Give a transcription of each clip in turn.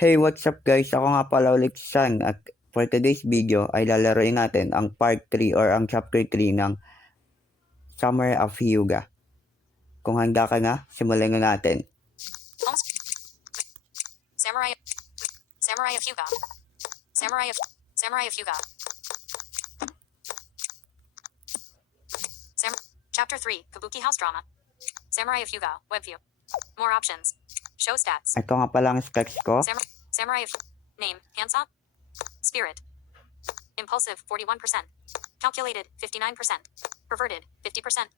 Hey, what's up guys? Ako nga pala ulit si San at for today's video ay lalaroin natin ang part 3 or ang chapter 3 ng Summer of Hyuga. Kung handa ka na, simulan na natin. Samurai of Hyuga. Samurai of Hyuga. Chapter 3, Kabuki House Drama. Samurai of Hyuga, web view. More options. Show stats. Ito nga pala ang specs ko. Samurai of Name, handsome. Spirit. Impulsive, 41%. Calculated, 59%. Perverted, 50%.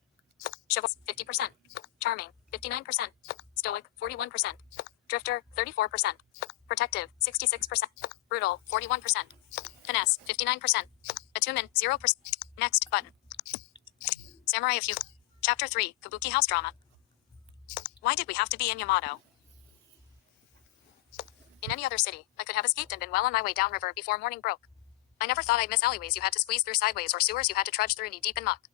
Chivalrous, 50%. Charming, 59%. Stoic, 41%. Drifter, 34%. Protective, 66%. Brutal, 41%. Finesse, 59%. Attunement, 0%. Next button. Samurai of Hyuga. Chapter 3, Kabuki House Drama. Why did we have to be in Yamato? In any other city, I could have escaped and been well on my way downriver before morning broke. I never thought I'd miss alleyways you had to squeeze through sideways or sewers you had to trudge through knee-deep in muck.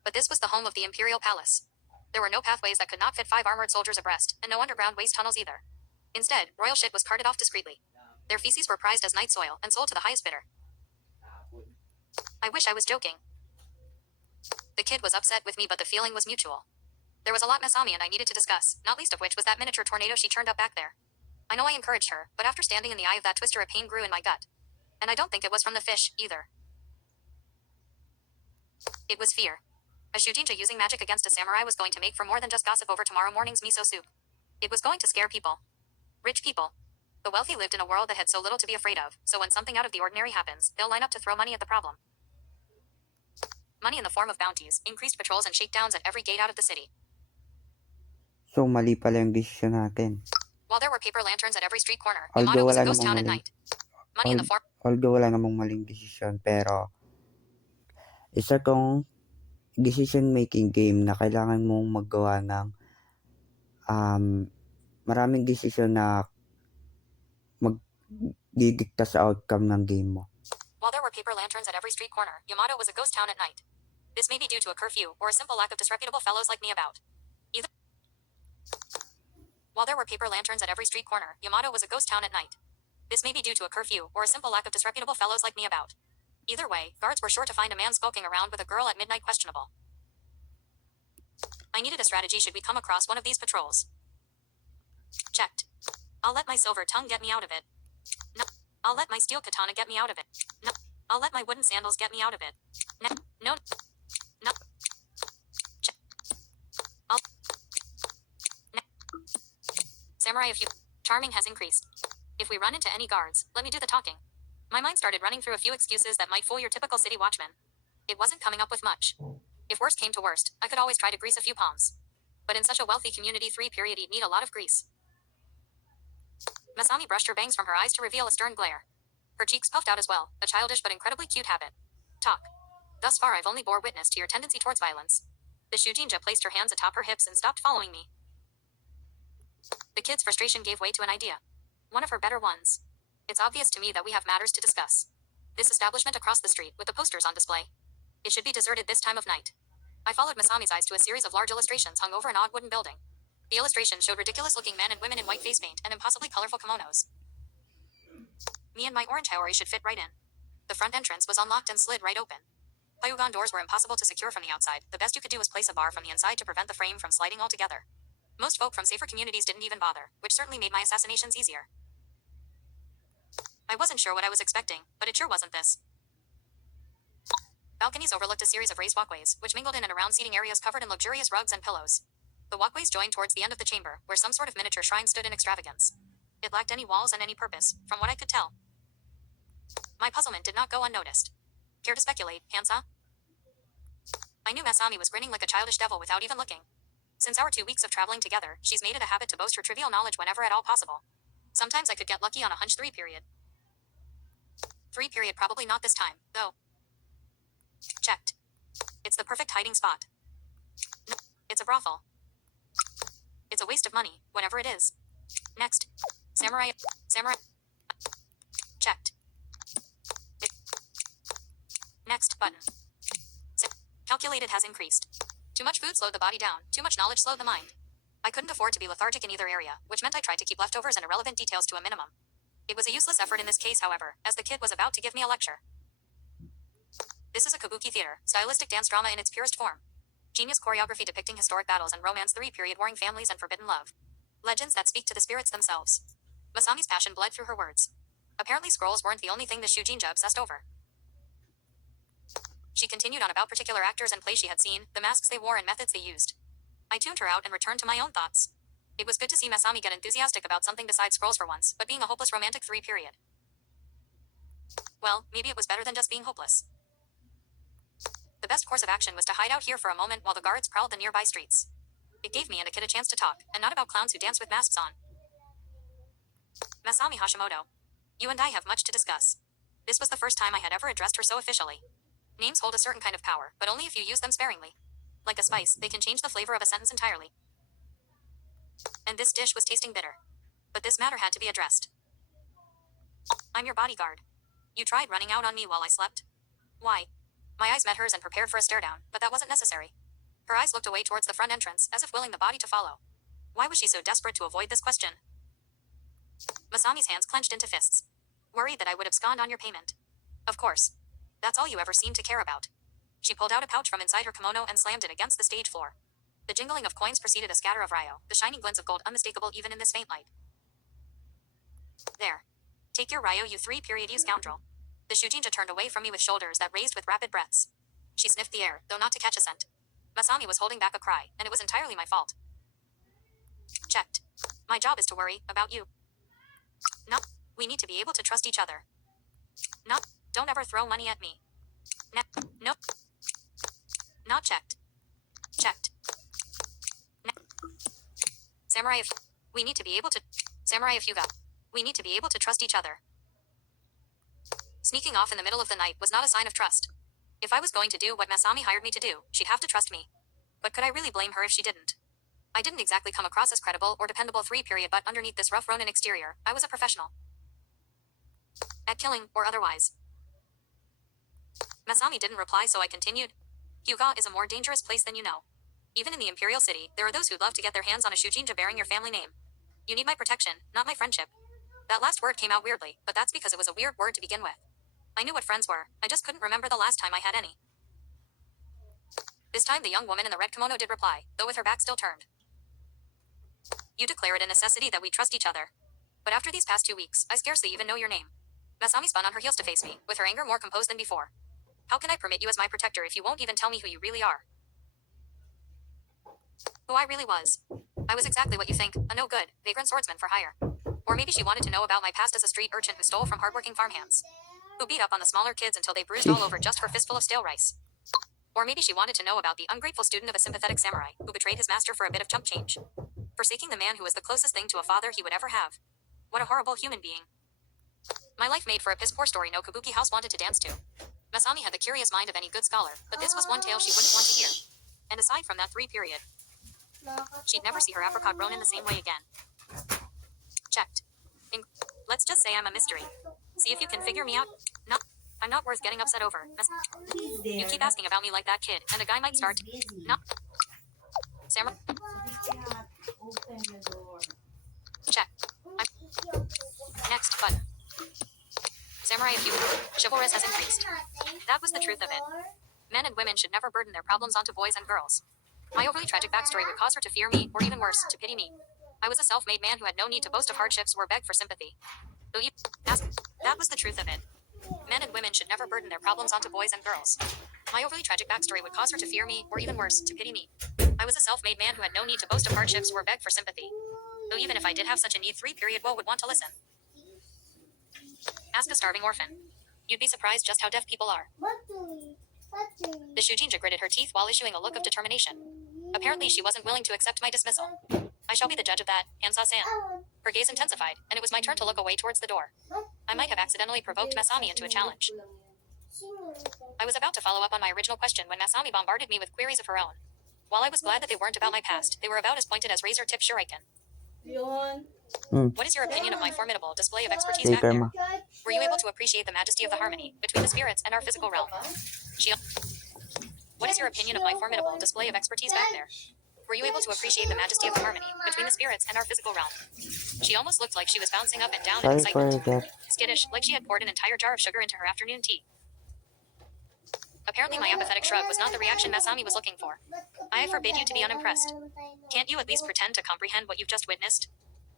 But this was the home of the Imperial Palace. There were no pathways that could not fit 5 armored soldiers abreast, and no underground waste tunnels either. Instead, royal shit was carted off discreetly. Their feces were prized as night soil and sold to the highest bidder. I wish I was joking. The kid was upset with me, but the feeling was mutual. There was a lot Masami and I needed to discuss, not least of which was that miniature tornado she turned up back there. I know I encouraged her, but after standing in the eye of that twister a pain grew in my gut. And I don't think it was from the fish, either. It was fear. A Shujinja using magic against a samurai was going to make for more than just gossip over tomorrow morning's miso soup. It was going to scare people. Rich people. The wealthy lived in a world that had so little to be afraid of, so when something out of the ordinary happens, they'll line up to throw money at the problem. Money in the form of bounties, increased patrols and shakedowns at every gate out of the city. So, mali pala yung desisyon natin. While there were paper lanterns at every street corner, Although Yamato was a wala ghost town at namang night. Money in the form... Although wala namang maling desisyon, pero isa tong decision-making game na kailangan mong maggawa ng maraming desisyon na magdidikta sa outcome ng game mo. While there were paper lanterns at every street corner, Yamato was a ghost town at night. This may be due to a curfew or a simple lack of disreputable fellows like me about. While there were paper lanterns at every street corner, Yamato was a ghost town at night. This may be due to a curfew or a simple lack of disreputable fellows like me about. Either way, guards were sure to find a man skulking around with a girl at midnight questionable. I needed a strategy should we come across one of these patrols. Checked. I'll let my silver tongue get me out of it. No. I'll let my steel katana get me out of it. No. I'll let my wooden sandals get me out of it. No. Check. Samurai of Hyuga. Charming has increased. If we run into any guards, let me do the talking. My mind started running through a few excuses that might fool your typical city watchman. It wasn't coming up with much. If worst came to worst, I could always try to grease a few palms. But in such a wealthy community, 3 period you'd need a lot of grease. Masami brushed her bangs from her eyes to reveal a stern glare. Her cheeks puffed out as well, a childish but incredibly cute habit. Talk. Thus far I've only bore witness to your tendency towards violence. The Shujinja placed her hands atop her hips and stopped following me. The kid's frustration gave way to an idea. One of her better ones. It's obvious to me that we have matters to discuss. This establishment across the street, with the posters on display. It should be deserted this time of night. I followed Masami's eyes to a series of large illustrations hung over an odd wooden building. The illustrations showed ridiculous-looking men and women in white face paint and impossibly colorful kimonos. Me and my orange Haori should fit right in. The front entrance was unlocked and slid right open. Hyugan doors were impossible to secure from the outside. The best you could do was place a bar from the inside to prevent the frame from sliding altogether. Most folk from safer communities didn't even bother, which certainly made my assassinations easier. I wasn't sure what I was expecting, but it sure wasn't this. Balconies overlooked a series of raised walkways, which mingled in and around seating areas covered in luxurious rugs and pillows. The walkways joined towards the end of the chamber, where some sort of miniature shrine stood in extravagance. It lacked any walls and any purpose, from what I could tell. My puzzlement did not go unnoticed. Care to speculate, Hansa? I knew Masami was grinning like a childish devil without even looking. Since our 2 weeks of traveling together, she's made it a habit to boast her trivial knowledge whenever at all possible. Sometimes I could get lucky on a hunch 3 period. 3 period probably not this time, though. Checked. It's the perfect hiding spot. No, it's a brothel. It's a waste of money, whenever it is. Next. Samurai. Checked. Next button. Calculated has increased. Too much food slowed the body down, too much knowledge slowed the mind. I couldn't afford to be lethargic in either area, which meant I tried to keep leftovers and irrelevant details to a minimum. It was a useless effort in this case, however, as the kid was about to give me a lecture. This is a Kabuki theater, stylistic dance drama in its purest form. Genius choreography depicting historic battles and romance, 3-period warring families and forbidden love. Legends that speak to the spirits themselves. Masami's passion bled through her words. Apparently scrolls weren't the only thing the Shujinja obsessed over. She continued on about particular actors and plays she had seen, the masks they wore and methods they used. I tuned her out and returned to my own thoughts. It was good to see Masami get enthusiastic about something besides scrolls for once, but being a hopeless romantic 3-period. Well, maybe it was better than just being hopeless. The best course of action was to hide out here for a moment while the guards prowled the nearby streets. It gave me and a kid a chance to talk, and not about clowns who dance with masks on. Masami Hashimoto. You and I have much to discuss. This was the first time I had ever addressed her so officially. Names hold a certain kind of power, but only if you use them sparingly. Like a spice, they can change the flavor of a sentence entirely. And this dish was tasting bitter. But this matter had to be addressed. I'm your bodyguard. You tried running out on me while I slept. Why? My eyes met hers and prepared for a stare down, but that wasn't necessary. Her eyes looked away towards the front entrance, as if willing the body to follow. Why was she so desperate to avoid this question? Masami's hands clenched into fists. Worried that I would abscond on your payment. Of course. That's all you ever seemed to care about. She pulled out a pouch from inside her kimono and slammed it against the stage floor. The jingling of coins preceded a scatter of ryo, the shining glints of gold unmistakable even in this faint light. There. Take your ryo, you 3-period, you scoundrel. The Shujinja turned away from me with shoulders that raised with rapid breaths. She sniffed the air, though not to catch a scent. Masami was holding back a cry, and it was entirely my fault. Checked. My job is to worry about you. No. We need to be able to trust each other. No. Don't ever throw money at me. Nope. Not checked. Checked. Samurai of... We need to be able to... Samurai of Hyuga. We need to be able to trust each other. Sneaking off in the middle of the night was not a sign of trust. If I was going to do what Masami hired me to do, she'd have to trust me. But could I really blame her if she didn't? I didn't exactly come across as credible or dependable 3-period, but underneath this rough Ronin exterior, I was a professional. At killing, or otherwise. Masami didn't reply, so I continued. Hyuga is a more dangerous place than you know. Even in the Imperial City, there are those who'd love to get their hands on a Shujinja bearing your family name. You need my protection, not my friendship. That last word came out weirdly, but that's because it was a weird word to begin with. I knew what friends were, I just couldn't remember the last time I had any. This time the young woman in the red kimono did reply, though with her back still turned. You declare it a necessity that we trust each other. But after these past 2 weeks, I scarcely even know your name. Masami spun on her heels to face me, with her anger more composed than before. How can I permit you as my protector if you won't even tell me who you really are? Who I really was. I was exactly what you think, a no-good, vagrant swordsman for hire. Or maybe she wanted to know about my past as a street urchin who stole from hardworking farmhands. Who beat up on the smaller kids until they bruised all over just for a fistful of stale rice. Or maybe she wanted to know about the ungrateful student of a sympathetic samurai, who betrayed his master for a bit of chump change. Forsaking the man who was the closest thing to a father he would ever have. What a horrible human being. My life made for a piss-poor story no Kabuki house wanted to dance to. Masami had the curious mind of any good scholar, but this was one tale she wouldn't want to hear. And aside from that 3-period, she'd never see her apricot Ronin the same way again. Checked. Let's just say I'm a mystery. See if you can figure me out. No, I'm not worth getting upset over. You keep asking about me like that kid, and a guy might start to... No. Samurai... Check. Next button. Samurai of Hyuga. Chivalrous has increased. That was the truth of it. Men and women should never burden their problems onto boys and girls. My overly tragic backstory would cause her to fear me, or even worse, to pity me. I was a self-made man who had no need to boast of hardships or beg for sympathy. Though you ask, that was the truth of it. Men and women should never burden their problems onto boys and girls. My overly tragic backstory would cause her to fear me, or even worse, to pity me. I was a self-made man who had no need to boast of hardships or beg for sympathy. Though even if I did have such a need, 3-period woe would want to listen. Ask a starving orphan. You'd be surprised just how deaf people are. The Shujinja gritted her teeth while issuing a look of determination. Apparently she wasn't willing to accept my dismissal. I shall be the judge of that, Hansa-san. Her gaze intensified, and it was my turn to look away towards the door. I might have accidentally provoked Masami into a challenge. I was about to follow up on my original question when Masami bombarded me with queries of her own. While I was glad that they weren't about my past, they were about as pointed as razor-tip shuriken. What is your opinion of my formidable display of expertise back there? Were you able to appreciate the majesty of the harmony between the spirits and our physical realm? What is your opinion of my formidable display of expertise back there? Were you able to appreciate the majesty of the harmony between the spirits and our physical realm? She almost looked like she was bouncing up and down in Sorry for excitement. that. Skittish, like she had poured an entire jar of sugar into her afternoon tea. Apparently my apathetic shrug was not the reaction Masami was looking for. I forbid you to be unimpressed. Can't you at least pretend to comprehend what you've just witnessed?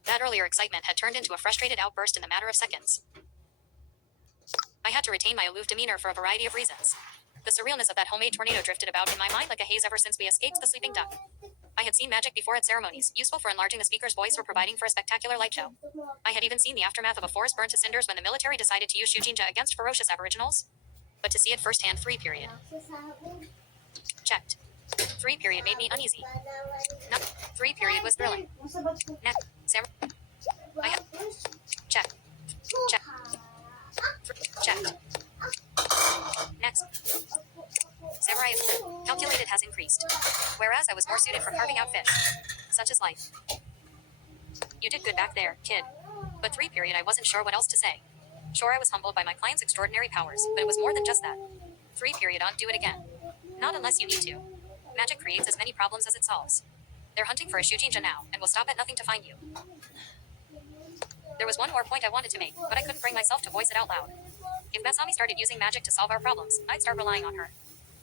That earlier excitement had turned into a frustrated outburst in the matter of seconds. I had to retain my aloof demeanor for a variety of reasons. The surrealness of that homemade tornado drifted about in my mind like a haze ever since we escaped the sleeping duck. I had seen magic before at ceremonies, useful for enlarging the speaker's voice or providing for a spectacular light show. I had even seen the aftermath of a forest burned to cinders when the military decided to use Shujinja against ferocious aboriginals. But to see it firsthand, 3 period. Checked. 3 period made me uneasy. No, 3 period was thrilling. Next, I had check. Check. Checked. Next. Samurai calculated has increased. Whereas I was more suited for carving out fish. Such is life. You did good back there, kid. But 3 period I wasn't sure what else to say. Sure, I was humbled by my client's extraordinary powers, but it was more than just that. 3 period on do it again. Not unless you need to. Magic creates as many problems as it solves. They're hunting for a Shujinja now, and will stop at nothing to find you. There was one more point I wanted to make, but I couldn't bring myself to voice it out loud. If Masami started using magic to solve our problems, I'd start relying on her.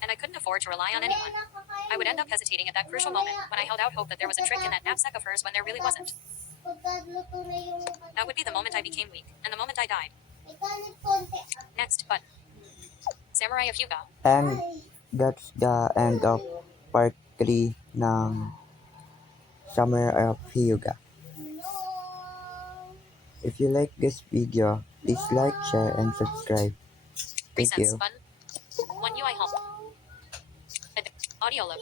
And I couldn't afford to rely on anyone. I would end up hesitating at that crucial moment when I held out hope that there was a trick in that knapsack of hers when there really wasn't. That would be the moment I became weak, and the moment I died. Next, but Samurai of Hyuga. And that's the end of part 3 ng Summer of Hyuga. If you like this video, please like, share, and subscribe. Thank Presents you. button. 1 UI home. Audio load.